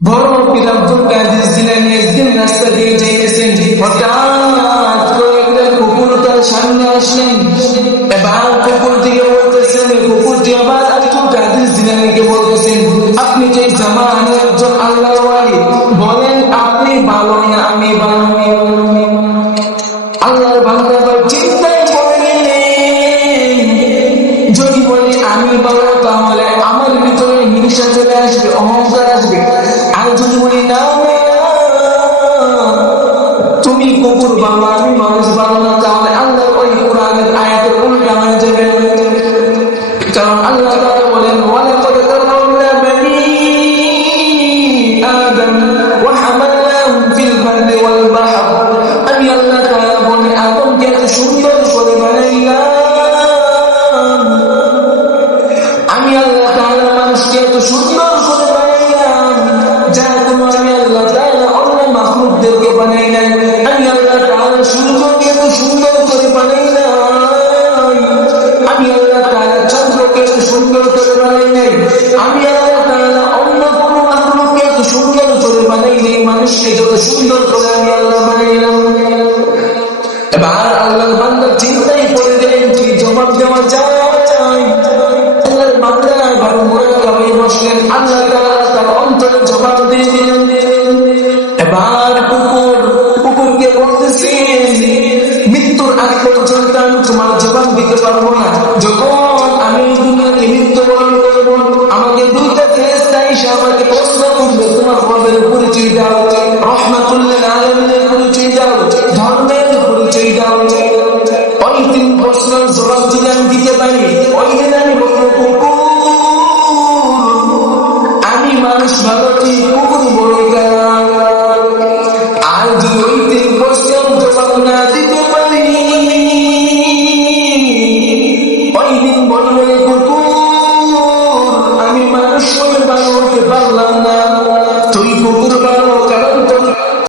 বড় পীর আব্দুল কাদের জিলানী একদিন রাস্তা দিয়ে যাইতেছেন, হঠাৎ করে একটা কুকুর তার সামনে আসলেন। এবার কুকুর দিকে বলতেছেন, কুকুরটি আবার আব্দুল কাদের জিলানীকে বলতেছেন, আপনি যে জামানের একজন আল্লাহর ওয়ালি, বলেন আপনি ভালো না আমি ভালো? আল্লাহর বান্দা চিন্তায় পড়ে গেলেন, যদি বলি আমি ভালো তাহলে আমার ভিতরে হিংসা চলে আসবে, অহংকার আসবে। আর যদি বলি না তুমি কুকুর ভালো আমি মানুষ ভালো না, তাহলে আল্লাহ ওই কোরআনের আয়াতের উল্টা হয়ে যাবে। কারণ আল্লাহ তাআলা বলেন, ওয়ালাকাদ কাররামনা বানী আদম ওয়া হামালনাহুম ফিল বাররি ওয়াল বাহর। আমি আল্লাহ তাআলা বলি আদমকে এত সুন্দর করে বানাইলাম, আমি আল্লাহ তাআলা মানুষকে এত সুন্দর করে বানাইলাম, যা কোনো আমি আল্লাহ তাআলা অন্য মাখলুকদেরকে বানাই নাই। আমি আল্লাহ তাআলা সূর্যকে এত সুন্দর করে বানাই নাই, আমি আল্লাহ তাআলা চন্দ্রকে এত সুন্দর করে বানাই নাই, আমি আল্লাহ তাআলা অন্য কোনো মাখলুককে এত সুন্দর করে বানাই নাই, মানুষকে যত সুন্দর করে আমি আল্লাহ বানাইলাম। এবার আল্লাহর বান্দা চিন্তায় পড়ে গেলেন, কি জবাব দেওয়া যায়? আল্লাহর বান্দা এবার মুরাকাবায় বসলেন, আল্লাহ তাআলা তার অন্তরে জবাব দিয়ে দিলেন। এবার কুকুরকে বলতেছেন, মৃত্যুর আগ পর্যন্ত আমি তোমার জবাব দিতে পারবো না। যখন আমি দুনিয়াতে মৃত্যুবরণ করব, আমাকে দুইটা ফেরেশতা এসে আমাকে প্রশ্ন করবে, তোমার রবের পরিচয় দাও, রহমাতুল্লিল আলামিনের পরিচয় দাও, ধর্মের পরিচয় দাও। ওই তিন প্রশ্নের জবাব যদি আমি দিতে পারি, ওই দিন আমি বলবো কুকুর আমি মানুষ ভালো, তুই কুকুর